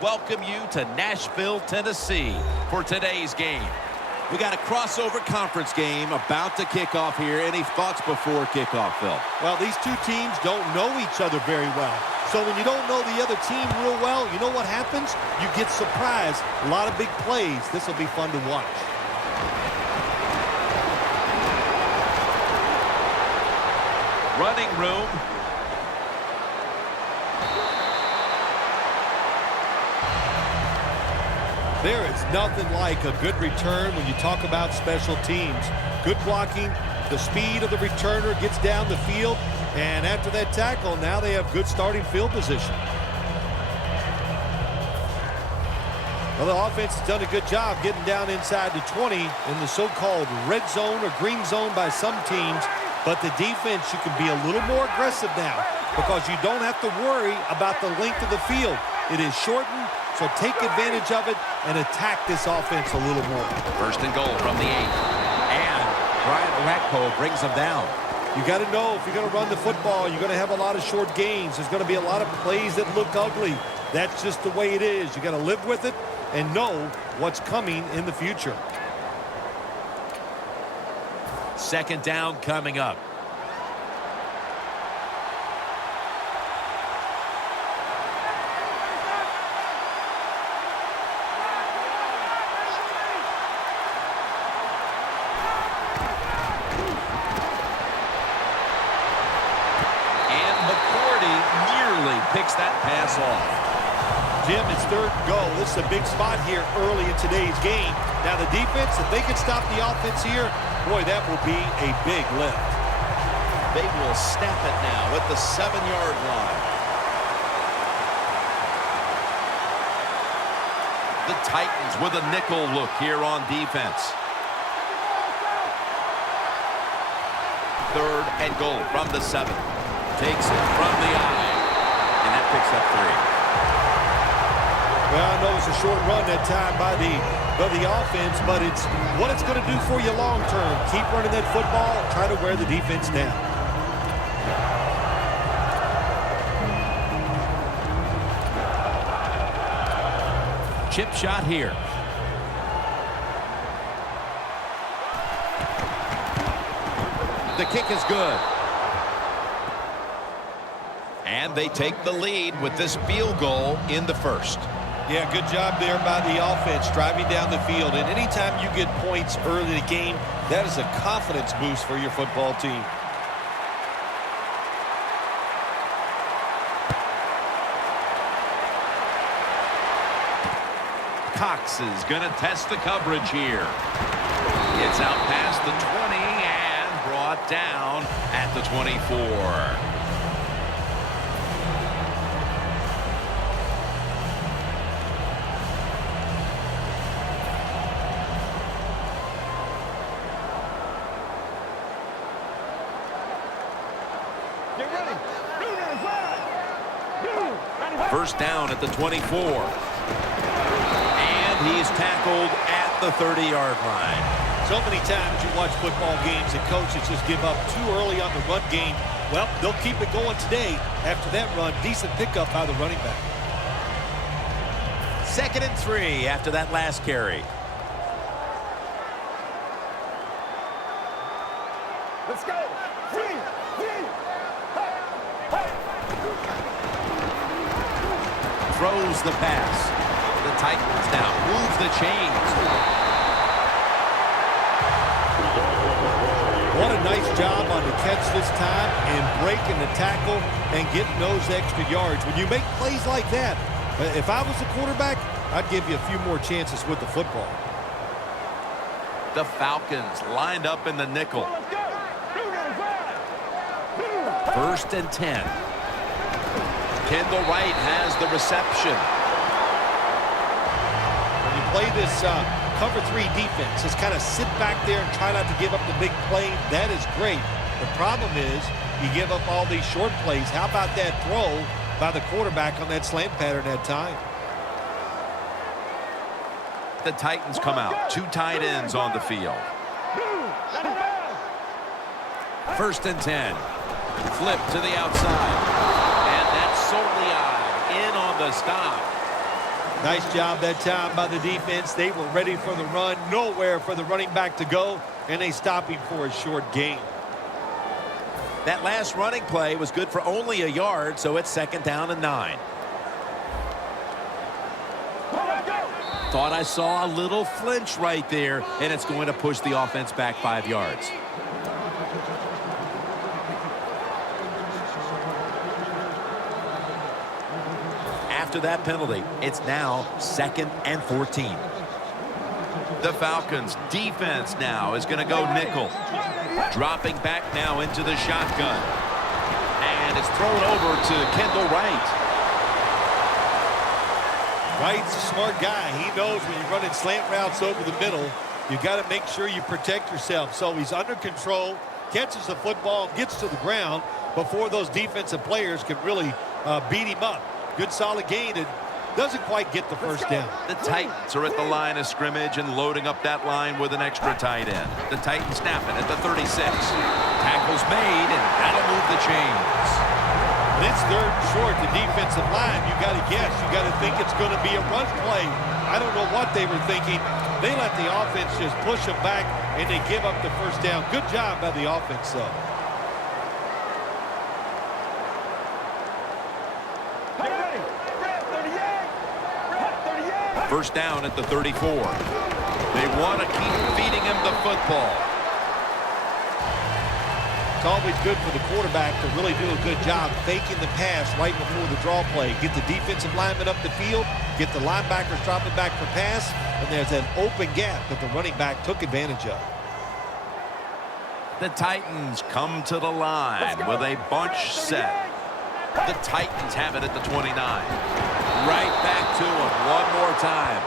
Welcome you to Nashville, Tennessee for today's game. We got a crossover conference game about to kick off here. Any thoughts before kickoff, Phil? Well, these two teams don't know each other very well. So when you don't know the other team real well, you know what happens? You get surprised. A lot of big plays. This will be fun to watch. Running room. There is nothing like a good return when you talk about special teams. Good blocking, the speed of the returner gets down the field, and after that tackle, now they have good starting field position. Well, the offense has done a good job getting down inside the 20 in the so-called red zone or green zone by some teams, but the defense, you can be a little more aggressive now because you don't have to worry about the length of the field. It is shortened. So take advantage of it and attack this offense a little more. First and goal from the 8. And Brian Rakpo brings them down. You got to know if you're going to run the football, you're going to have a lot of short gains. There's going to be a lot of plays that look ugly. That's just the way it is. You got to live with it and know what's coming in the future. Second down coming up. Picks that pass off. Jim, it's third and goal. This is a big spot here early in today's game. Now the defense, if they can stop the offense here, boy, that will be a big lift. They will snap it now at the 7-yard line. The Titans with a nickel look here on defense. Third and goal from the 7. Takes it from the eye. And that picks up 3. Well, I know it's a short run that time by the offense, but it's what it's going to do for you long term. Keep running that football, try to wear the defense down. Chip shot here. The kick is good. And they take the lead with this field goal in the first. Yeah, good job there by the offense, driving down the field. And anytime you get points early in the game, that is a confidence boost for your football team. Cox is going to test the coverage here. It's out past the 20 and brought down at the 24. First down at the 24. And he's tackled at the 30-yard line. So many times you watch football games and coaches just give up too early on the run game. Well, they'll keep it going today. After that run, decent pickup by the running back. 2nd and 3 after that last carry. Let's go. Throws the pass. The Titans now move the chains. What a nice job on the catch this time and breaking the tackle and getting those extra yards. When you make plays like that, if I was the quarterback, I'd give you a few more chances with the football. The Falcons lined up in the nickel. First and 10. Kendall Wright has the reception. When you play this cover 3 defense, just kind of sit back there and try not to give up the big play. That is great. The problem is you give up all these short plays. How about that throw by the quarterback on that slant pattern that time? The Titans come out. 2 tight ends on the field. First and 10. Flip to the outside. And that's Soliai in on the stop. Nice job that time by the defense. They were ready for the run, nowhere for the running back to go, and they stop him for a short gain. That last running play was good for only a yard, so it's 2nd down and 9. Thought I saw a little flinch right there, and it's going to push the offense back 5 yards. After that penalty, it's now 2nd and 14. The Falcons defense now is going to go nickel. Dropping back now into the shotgun. And it's thrown over to Kendall Wright. Wright's a smart guy. He knows when you're running slant routes over the middle, you got to make sure you protect yourself. So he's under control, catches the football, gets to the ground before those defensive players can really beat him up. Good solid gain. It doesn't quite get the first down. The Titans are at the line of scrimmage and loading up that line with an extra tight end. The Titans snap it at the 36. Tackle's made, and that'll move the chains. When it's 3rd and short, the defensive line, you got to guess. You got to think it's going to be a run play. I don't know what they were thinking. They let the offense just push them back, and they give up the first down. Good job by the offense, though. First down at the 34. They want to keep feeding him the football. It's always good for the quarterback to really do a good job faking the pass right before the draw play. Get the defensive lineman up the field, get the linebackers dropping back for pass, and there's an open gap that the running back took advantage of. The Titans come to the line with a bunch set. The Titans have it at the 29. Right back to him one more time.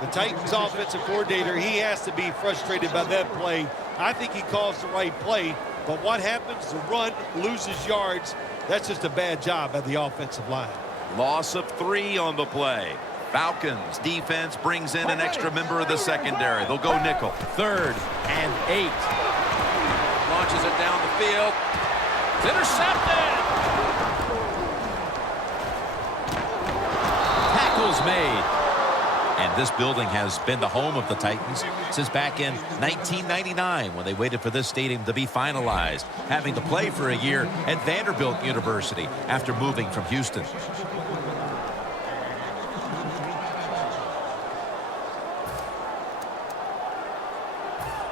The Titans offensive coordinator, he has to be frustrated by that play. I think he calls the right play, but what happens? The run loses yards. That's just a bad job by the offensive line. Loss of 3 on the play. Falcons defense brings in an extra member of the secondary. They'll go nickel. 3rd and 8. Launches it down the field. It's intercepted. Tackle's made. And this building has been the home of the Titans since back in 1999 when they waited for this stadium to be finalized, having to play for a year at Vanderbilt University after moving from Houston.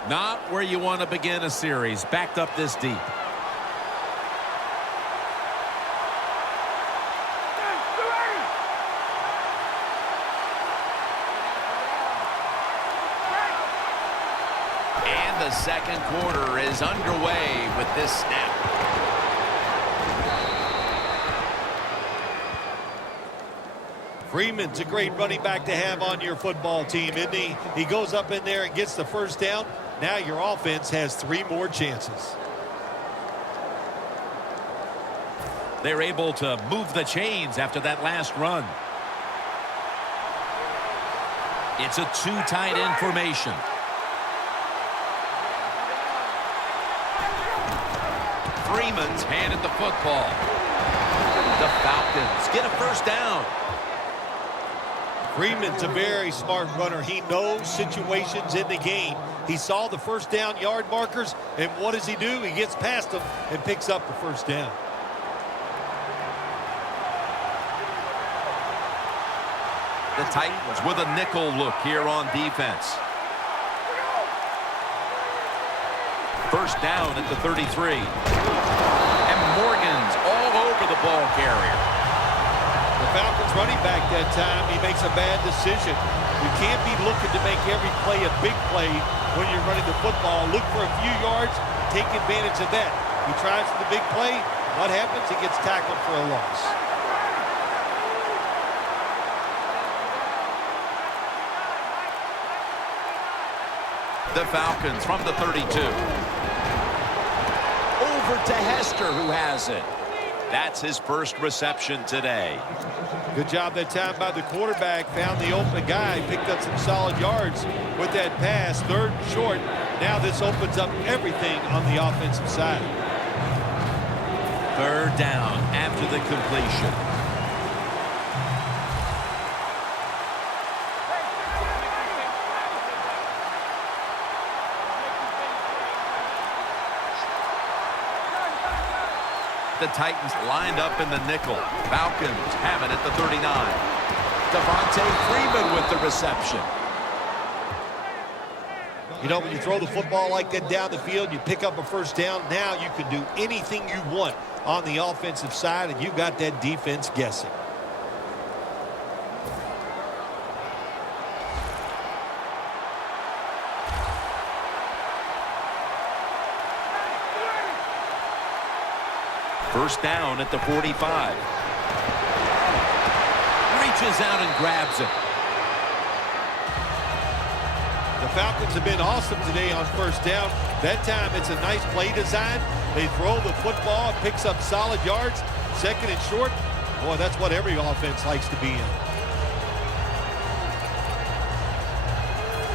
Not where you want to begin a series, backed up this deep. And the second quarter is underway with this snap. Freeman's a great running back to have on your football team, isn't he? He goes up in there and gets the first down. Now your offense has 3 more chances. They're able to move the chains after that last run. It's a 2 tight end formation. Freeman's handed the football. The Falcons get a first down. Freeman's a very smart runner. He knows situations in the game. He saw the first down yard markers, and what does he do? He gets past them and picks up the first down. The Titans with a nickel look here on defense. First down at the 33. And Morgan's all over the ball carrier. The Falcons running back that time, he makes a bad decision. You can't be looking to make every play a big play when you're running the football. Look for a few yards, take advantage of that. He tries for the big play. What happens? He gets tackled for a loss. The Falcons from the 32. Over to Hester, who has it. That's his first reception today. Good job that time by the quarterback. Found the open guy. Picked up some solid yards with that pass. 3rd and short. Now this opens up everything on the offensive side. 3rd down after the completion. the Titans lined up in the nickel. Falcons have it at the 39. Devontae Freeman with the reception. You know, when you throw the football like that down the field, you pick up a first down. Now you can do anything you want on the offensive side, and you got that defense guessing. First down at the 45. Reaches out and grabs it. The Falcons have been awesome today on first down. That time it's a nice play design. They throw the football, it picks up solid yards. Second and short, boy, that's what every offense likes to be in.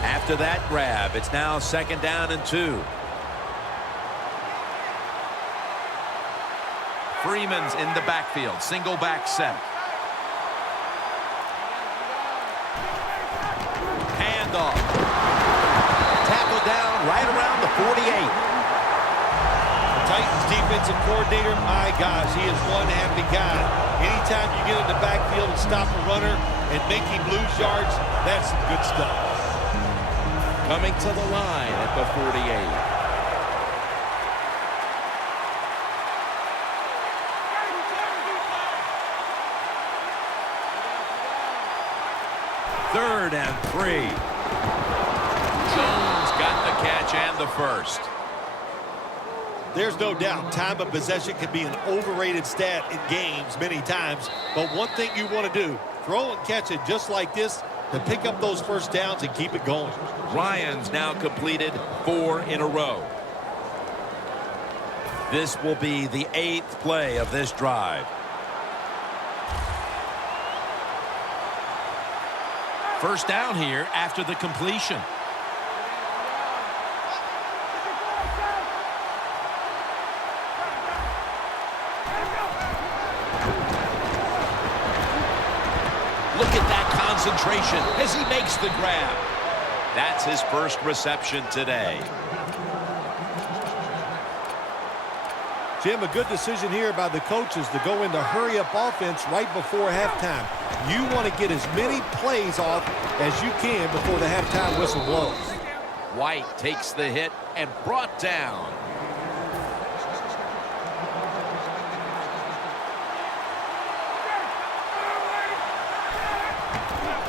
After that grab, it's now second down and 2. Freeman's in the backfield, single back set. Handoff. Tackle down right around the 48. The Titans defensive coordinator, my gosh, he is one happy guy. Anytime you get in the backfield and stop a runner and make him lose yards, that's some good stuff. Coming to the line at the 48. Third and 3. Jones got the catch and the first. There's no doubt time of possession can be an overrated stat in games many times, but one thing you want to do, throw and catch it just like this to pick up those first downs and keep it going. Ryan's now completed 4 in a row. This will be the 8th play of this drive. First down here after the completion. Look at that concentration as he makes the grab. That's his first reception today. Jim, a good decision here by the coaches to go into hurry-up offense right before halftime. You want to get as many plays off as you can before the halftime whistle blows. White takes the hit and brought down.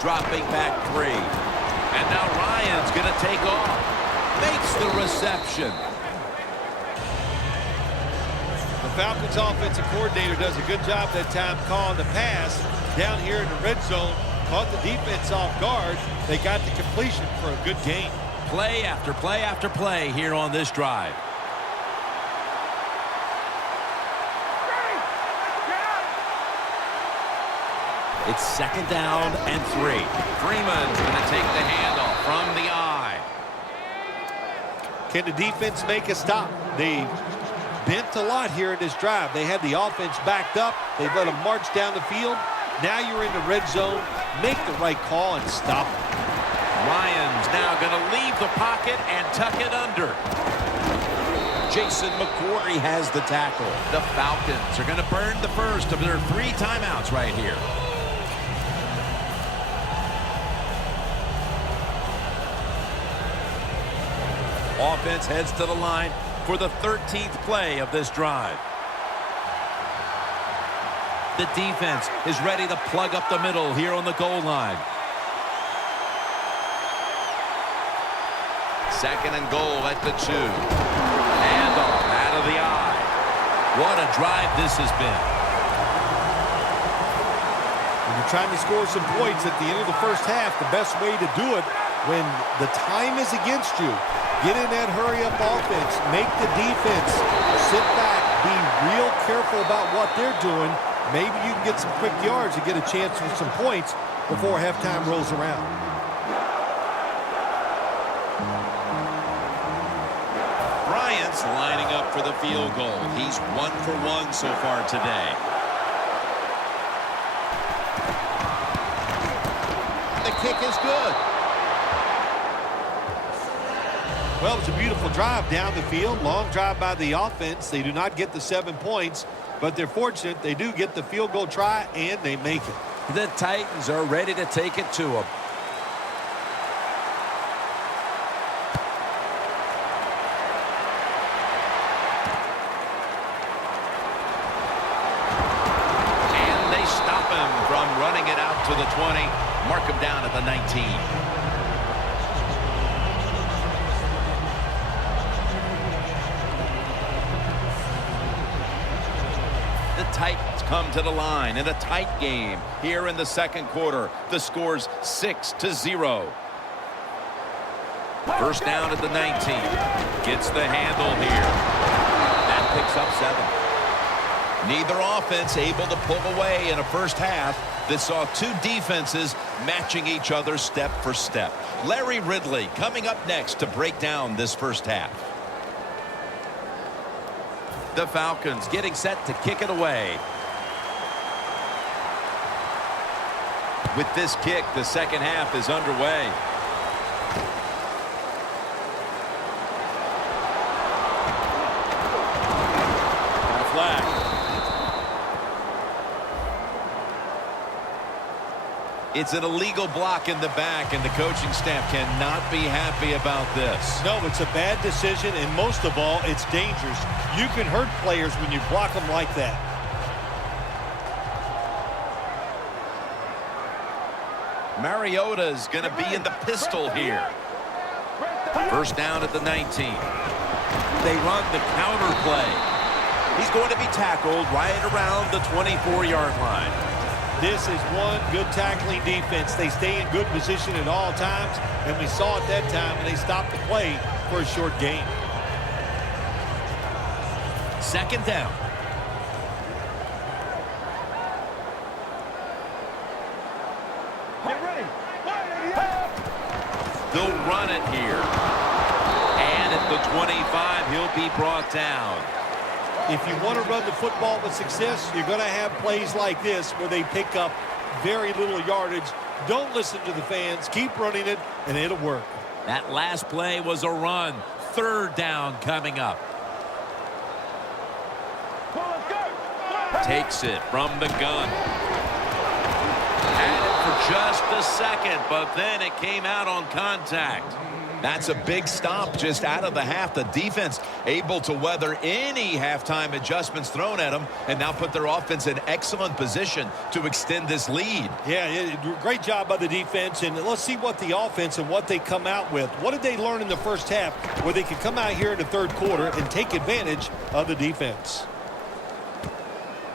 Dropping back 3. And now Ryan's going to take off. Makes the reception. The Falcons offensive coordinator does a good job that time calling the pass down here in the red zone. Caught the defense off guard. They got the completion for a good game. Play after play after play here on this drive. It's second down and 3. Freeman's going to take the handoff from the eye. Can the defense make a stop? They bent a lot here in this drive. They had the offense backed up. They let them march down the field. Now you're in the red zone. Make the right call and stop it. Ryan's now going to leave the pocket and tuck it under. Jason McCourty has the tackle. The Falcons are going to burn the first of their 3 timeouts right here. Offense heads to the line for the 13th play of this drive. The defense is ready to plug up the middle here on the goal line. Second and goal at the 2. Handoff out of the eye. What a drive this has been. When you're trying to score some points at the end of the first half, the best way to do it when the time is against you, get in that hurry-up offense, make the defense sit back, be real careful about what they're doing. Maybe you can get some quick yards and get a chance for some points before halftime rolls around. Bryant's lining up for the field goal. He's 1 for 1 so far today. The kick is good. Well, it was a beautiful drive down the field. Long drive by the offense. They do not get the 7 points. but they're fortunate they do get the field goal try, and they make it. The Titans are ready to take it to them. And they stop him from running it out to the 20. Mark him down at the 19. The Titans come to the line in a tight game here in the second quarter. The score's 6-0. First down at the 19. Gets the handle here. That picks up 7. Neither offense able to pull away in a first half that saw two defenses matching each other step for step. Larry Ridley coming up next to break down this first half. The Falcons getting set to kick it away. With this kick, the second half is underway. Got a flag. It's an illegal block in the back, and the coaching staff cannot be happy about this. No, it's a bad decision, and most of all, it's dangerous. You can hurt players when you block them like that. Mariota's going to be in the pistol here. First down at the 19. They run the counter play. He's going to be tackled right around the 24-yard line. This is one good tackling defense. They stay in good position at all times, and we saw it that time, and they stopped the play for a short gain. Second down. They'll run it here. And at the 25, he'll be brought down. If you want to run the football with success, you're going to have plays like this where they pick up very little yardage. Don't listen to the fans. Keep running it, and it'll work. That last play was a run. Third down coming up. Takes it from the gun. Had it for just a second, but then it came out on contact. That's a big stop just out of the half. The defense able to weather any halftime adjustments thrown at them and now put their offense in excellent position to extend this lead. Yeah, great job by the defense, and let's see what the offense and what they come out with. What did they learn in the first half where they could come out here in the third quarter and take advantage of the defense?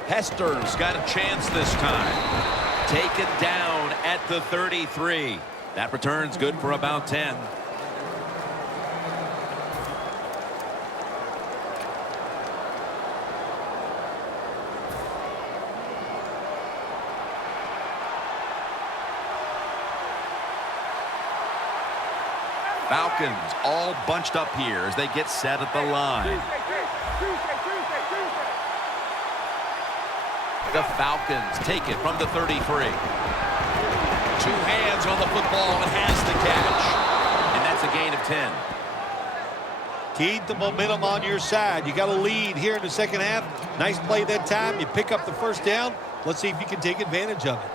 Hester's got a chance this time. Taken down at the 33. That return's good for about 10. Falcons all bunched up here as they get set at the line. The Falcons take it from the 33. Two hands on the football and has the catch. And that's a gain of 10. Keep the momentum on your side. You got a lead here in the second half. Nice play that time. You pick up the first down. Let's see if you can take advantage of it.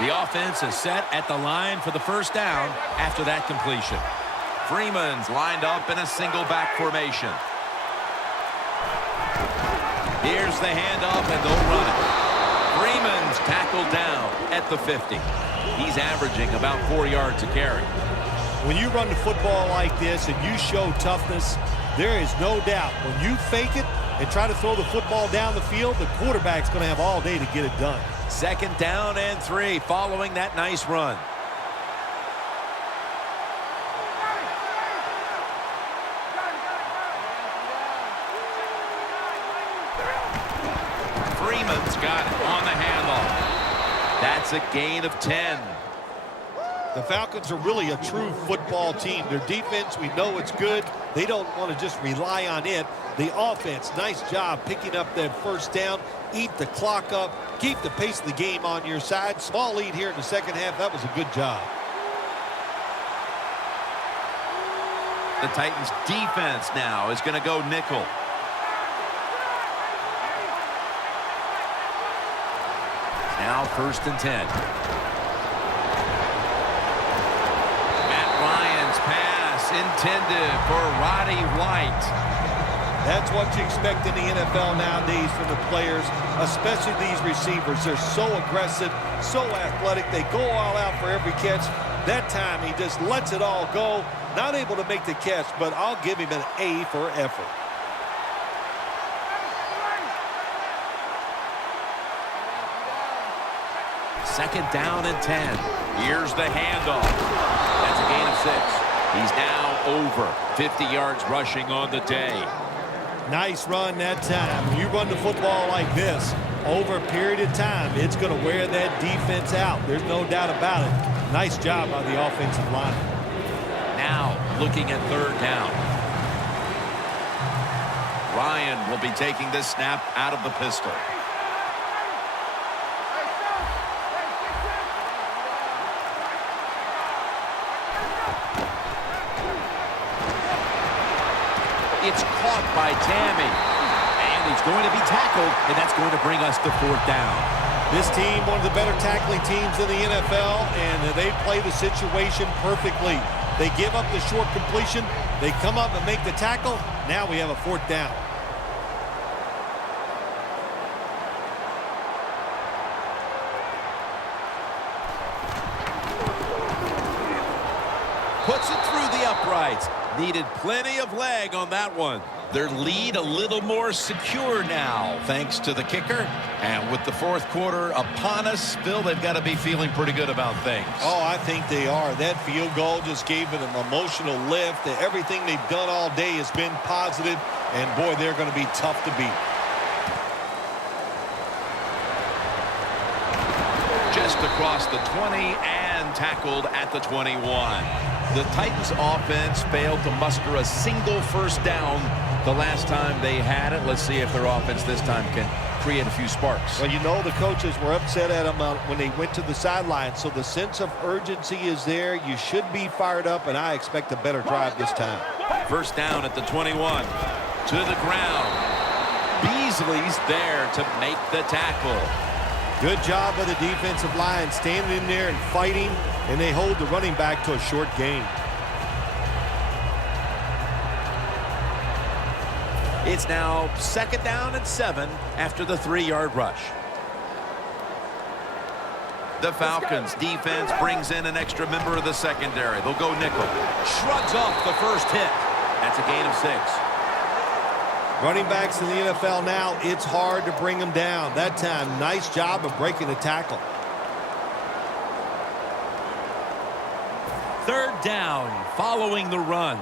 The offense is set at the line for the first down after that completion. Freeman's lined up in a single back formation. Here's the handoff, and they'll run it. Freeman's tackled down at the 50. He's averaging about 4 yards a carry. When you run the football like this and you show toughness, there is no doubt when you fake it and try to throw the football down the field, the quarterback's going to have all day to get it done. Second down and 3 following that nice run. Freeman's got it on the handoff. That's a gain of 10. The Falcons are really a true football team. Their defense, we know it's good. They don't want to just rely on it. The offense, nice job picking up that first down. Eat the clock up. Keep the pace of the game on your side. Small lead here in the second half. That was a good job. The Titans defense now is going to go nickel. Now 1st and 10. Matt Ryan's pass intended for Roddy White. That's what you expect in the NFL nowadays from the players, especially these receivers. They're so aggressive, so athletic. They go all out for every catch. That time, he just lets it all go. Not able to make the catch, but I'll give him an A for effort. Second down and 10. Here's the handoff. That's a gain of 6. He's now over 50 yards rushing on the day. Nice run that time. When you run the football like this, over a period of time, it's going to wear that defense out. There's no doubt about it. Nice job by the offensive line. Now looking at 3rd down. Ryan will be taking this snap out of the pistol. It's caught by Tammy. And he's going to be tackled, and that's going to bring us to 4th down. This team, one of the better tackling teams in the NFL, and they play the situation perfectly. They give up the short completion. They come up and make the tackle. Now we have a 4th down. Puts it through the uprights. Needed plenty of leg on that one. Their lead a little more secure now, thanks to the kicker. And with the 4th quarter upon us, Bill, they've got to be feeling pretty good about things. Oh, I think they are. That field goal just gave it an emotional lift. Everything they've done all day has been positive, and boy, they're going to be tough to beat. Just across the 20 and tackled at the 21. The Titans offense failed to muster a single 1st down the last time they had it. Let's see if their offense this time can create a few sparks. Well, you know the coaches were upset at them when they went to the sideline, so the sense of urgency is there. You should be fired up, and I expect a better drive this time. 1st down at the 21. To the ground. Beasley's there to make the tackle. Good job by the defensive line standing in there and fighting, and they hold the running back to a short gain. It's now 2nd down and 7 after the 3-yard rush. The Falcons defense brings in an extra member of the secondary. They'll go nickel. Shrugs off the first hit. That's a gain of 6. Running backs in the NFL now, it's hard to bring them down. That time, nice job of breaking the tackle. 3rd down following the run.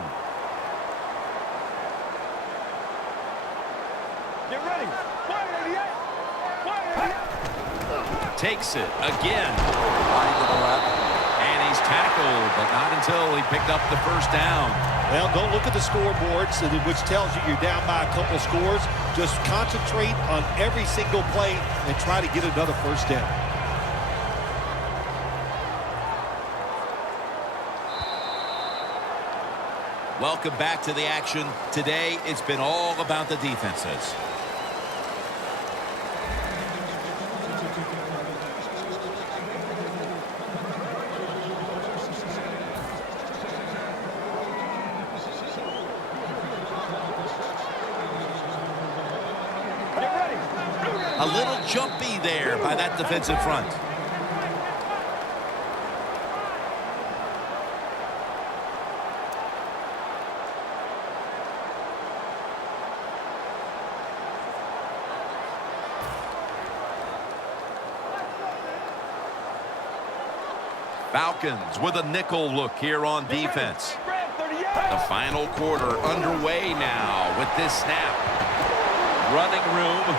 Get ready. Takes it again. Line to the left. And he's tackled, but not until he picked up the 1st down. Well, don't look at the scoreboards, which tells you you're down by a couple scores. Just concentrate on every single play and try to get another 1st down. Welcome back to the action. Today, it's been all about the defenses. A little jumpy there by that defensive front. Falcons with a nickel look here on defense. The final quarter underway now with this snap. Running room.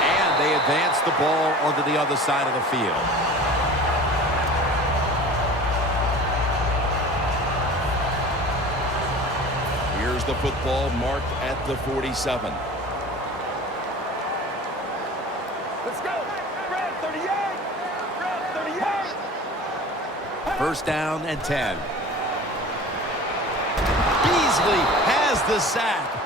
And they advance the ball onto the other side of the field. Here's the football marked at the 47. Let's go. Red 38. Red 38. 1st down and 10. actually has the sack.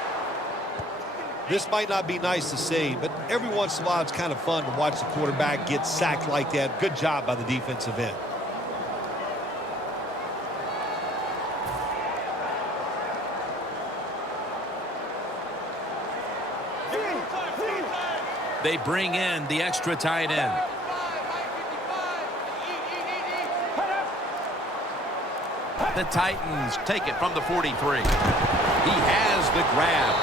This might not be nice to say, but every once in a while it's kind of fun to watch the quarterback get sacked like that. Good job by the defensive end. They bring in the extra tight end. The Titans take it from the 43. He has the grab.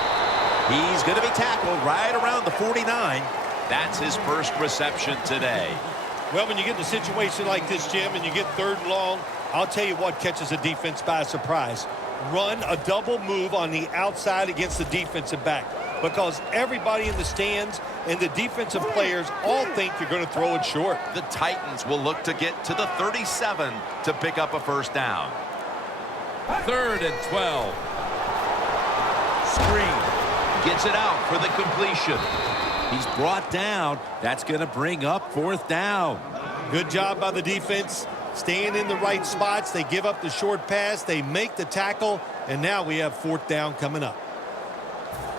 He's going to be tackled right around the 49. That's his first reception today. Well, when you get in a situation like this, Jim, and you get 3rd and long, I'll tell you what catches a defense by surprise. Run a double move on the outside against the defensive back, because everybody in the stands and the defensive players all think you're going to throw it short. The Titans will look to get to the 37 to pick up a first down. 3rd and 12. Screen. Gets it out for the completion. He's brought down. That's going to bring up 4th down. Good job by the defense. Staying in the right spots. They give up the short pass. They make the tackle. And now we have 4th down coming up.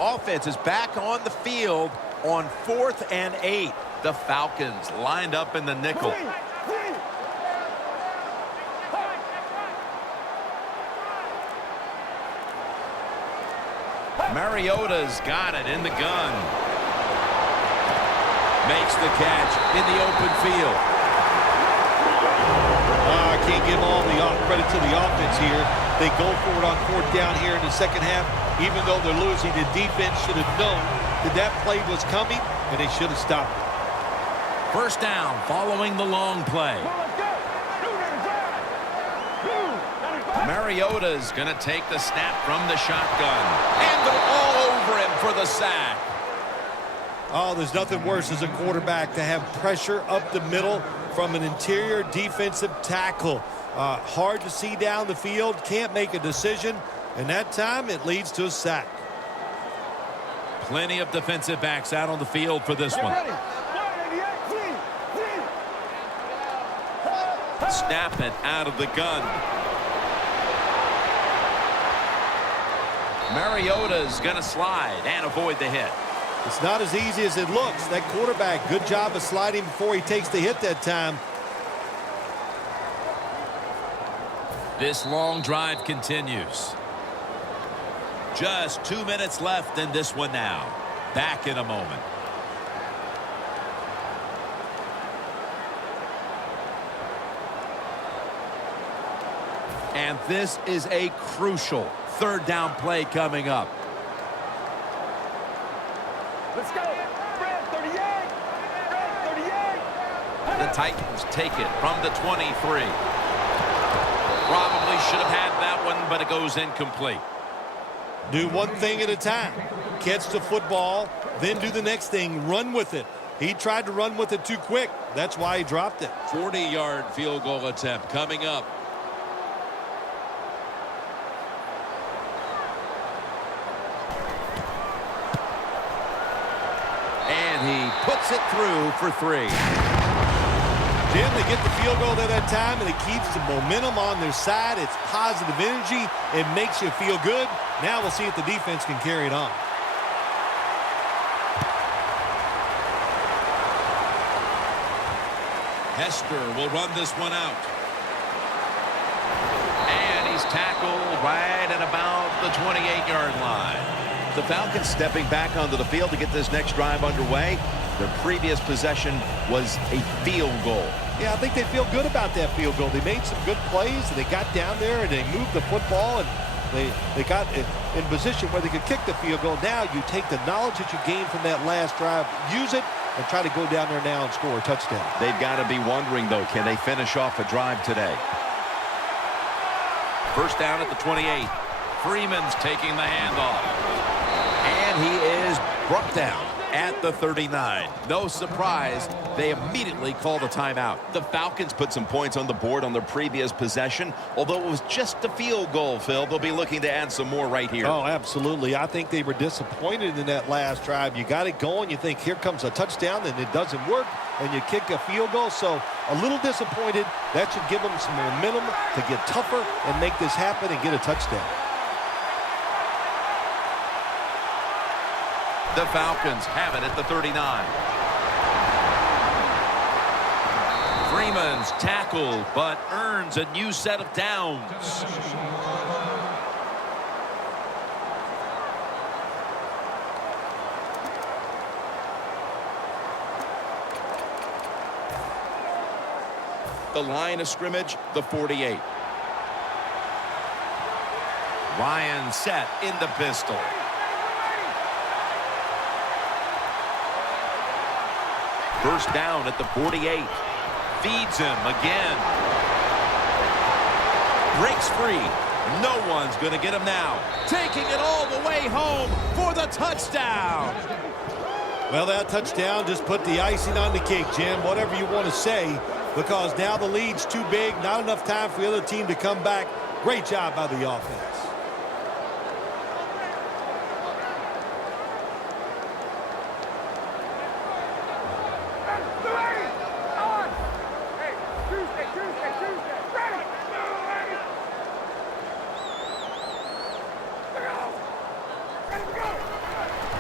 Offense is back on the field on 4th and 8. The Falcons lined up in the nickel. Mariota's got it in the gun. Makes the catch in the open field. I can't give all the credit to the offense here. They go for it on 4th down here in the second half. Even though they're losing, the defense should have known that that play was coming, and they should have stopped it. First down following the long play. Mariota's going to take the snap from the shotgun. And they're all over him for the sack. Oh, there's nothing worse as a quarterback to have pressure up the middle from an interior defensive tackle. Hard to see down the field, can't make a decision, and that time it leads to a sack. Plenty of defensive backs out on the field for this one. Snap it out of the gun. Mariota's going to slide and avoid the hit. It's not as easy as it looks. That quarterback, good job of sliding before he takes the hit that time. This long drive continues. Just 2 minutes left in this one now. Back in a moment. And this is a crucial 3rd down play coming up. Let's go. Red 38. Red 38. The Titans take it from the 23. Probably should have had that one, but it goes incomplete. Do one thing at a time. Catch the football, then do the next thing. Run with it. He tried to run with it too quick. That's why he dropped it. 40-yard field goal attempt coming up. And he puts it through for 3. Jim, they get the field goal there that time, and it keeps the momentum on their side. It's positive energy. It makes you feel good. Now we'll see if the defense can carry it on. Hester will run this one out. And he's tackled right at about the 28-yard line. The Falcons stepping back onto the field to get this next drive underway. Their previous possession was a field goal. Yeah, I think they feel good about that field goal. They made some good plays, and they got down there, and they moved the football, and they got in position where they could kick the field goal. Now you take the knowledge that you gained from that last drive, use it, and try to go down there now and score a touchdown. They've got to be wondering, though, can they finish off a drive today? First down at the 28. Freeman's taking the handoff. And he is brought down at the 39. No surprise, they immediately call the timeout. The Falcons put some points on the board on their previous possession. Although it was just a field goal, Phil, they'll be looking to add some more right here. Oh, absolutely. I think they were disappointed in that last drive. You got it going. You think, here comes a touchdown, and it doesn't work, and you kick a field goal. So a little disappointed. That should give them some momentum to get tougher and make this happen and get a touchdown. The Falcons have it at the 39. Freeman's tackled, but earns a new set of downs. The line of scrimmage, the 48. Ryan set in the pistol. First down at the 48. Feeds him again. Breaks free. No one's going to get him now. Taking it all the way home for the touchdown. Well, that touchdown just put the icing on the cake, Jim, whatever you want to say, because now the lead's too big, not enough time for the other team to come back. Great job by the offense.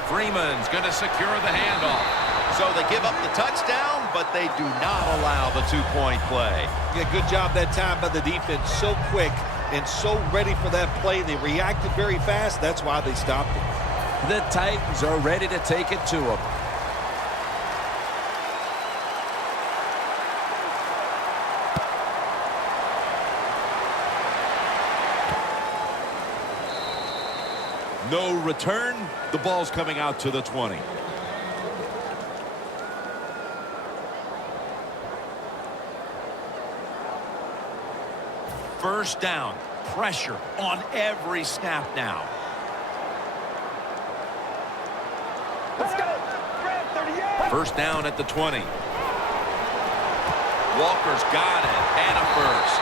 Freeman's going to secure the handoff. So they give up the touchdown, but they do not allow the two-point play. Yeah, good job that time by the defense. So quick and so ready for that play. They reacted very fast. That's why they stopped it. The Titans are ready to take it to them. No return. The ball's coming out to the 20. First down. Pressure on every snap now. Let's go. Red 38. First down at the 20. Walker's got it. And a first.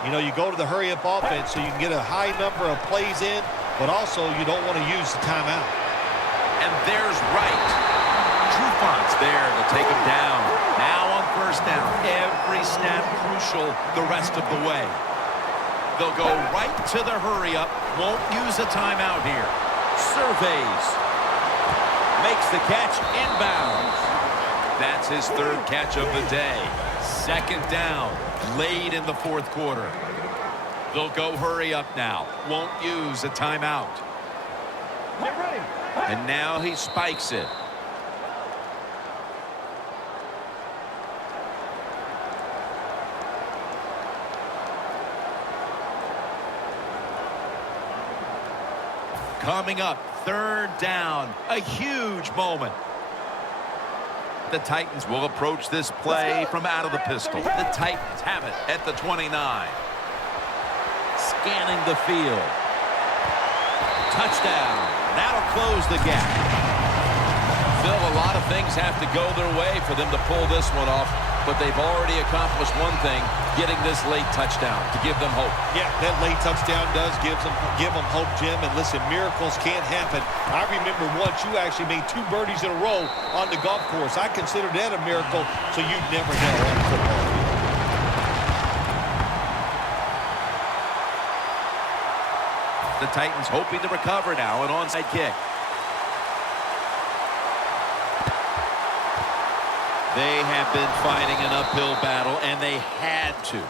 You know, you go to the hurry-up offense so you can get a high number of plays in, but also you don't want to use the timeout. And there's Wright. Trufont's there to take him down. Now on first down. Every snap crucial the rest of the way. They'll go right to the hurry-up. Won't use a timeout here. Surveys. Makes the catch inbounds. That's his third catch of the day. Second down. Late in the fourth quarter. They'll go hurry up now. Won't use a timeout. Get ready. And now he spikes it. Coming up, third down. A huge moment. The Titans will approach this play from out of the pistol. The Titans have it at the 29. Scanning the field. Touchdown. That'll close the gap. Phil, a lot of things have to go their way for them to pull this one off, but they've already accomplished one thing, getting this late touchdown to give them hope. Yeah, that late touchdown does give them hope, Jim. And listen, miracles can't happen. I remember once you actually made 2 birdies in a row on the golf course. I consider that a miracle, so you never know on football. The Titans hoping to recover now, an onside kick. They have been fighting an uphill battle, and they had to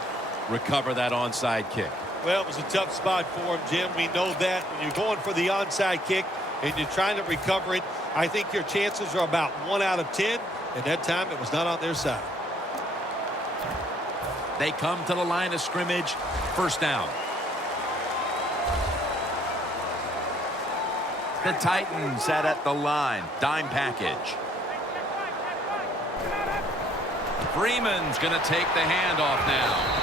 recover that onside kick. Well, it was a tough spot for him, Jim. We know that. When you're going for the onside kick and you're trying to recover it, I think your chances are about 1 out of 10, and that time it was not on their side. They come to the line of scrimmage. First down. The Titans set at the line. Dime package. Freeman's going to take the handoff now.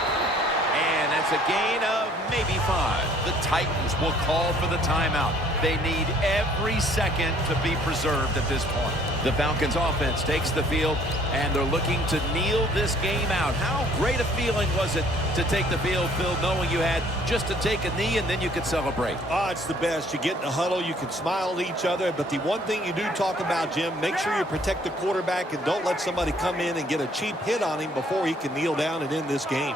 And that's a gain of maybe 5. The Titans will call for the timeout. They need every second to be preserved at this point. The Falcons offense takes the field, and they're looking to kneel this game out. How great a feeling was it to take the field, Phil, knowing you had just to take a knee and then you could celebrate? Oh, it's the best. You get in a huddle, you can smile at each other, but the one thing you do talk about, Jim, make sure you protect the quarterback and don't let somebody come in and get a cheap hit on him before he can kneel down and end this game.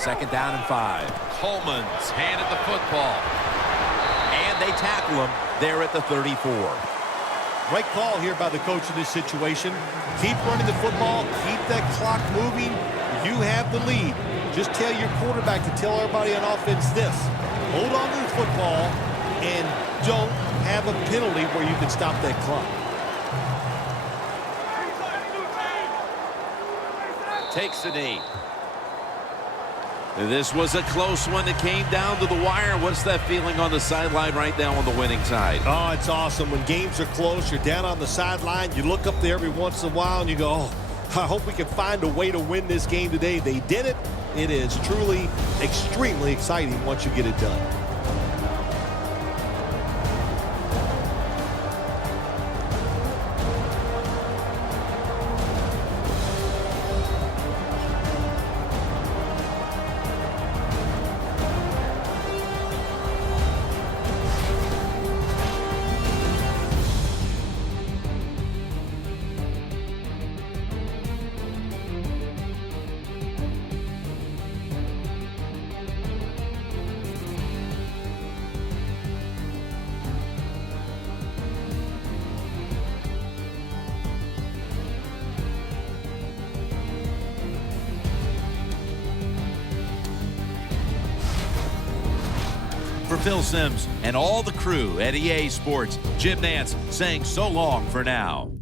2nd down and 5. Coleman's handed the football. And they tackle him there at the 34. Right call here by the coach in this situation. Keep running the football. Keep that clock moving. You have the lead. Just tell your quarterback to tell everybody on offense this. Hold on to the football and don't have a penalty where you can stop that clock. Takes the knee. This was a close one that came down to the wire. What's that feeling on the sideline right now on the winning side? Oh, it's awesome. When games are close, you're down on the sideline. You look up there every once in a while and you go, oh, I hope we can find a way to win this game today. They did it. It is truly extremely exciting once you get it done. For Phil Simms and all the crew at EA Sports, Jim Nantz saying so long for now.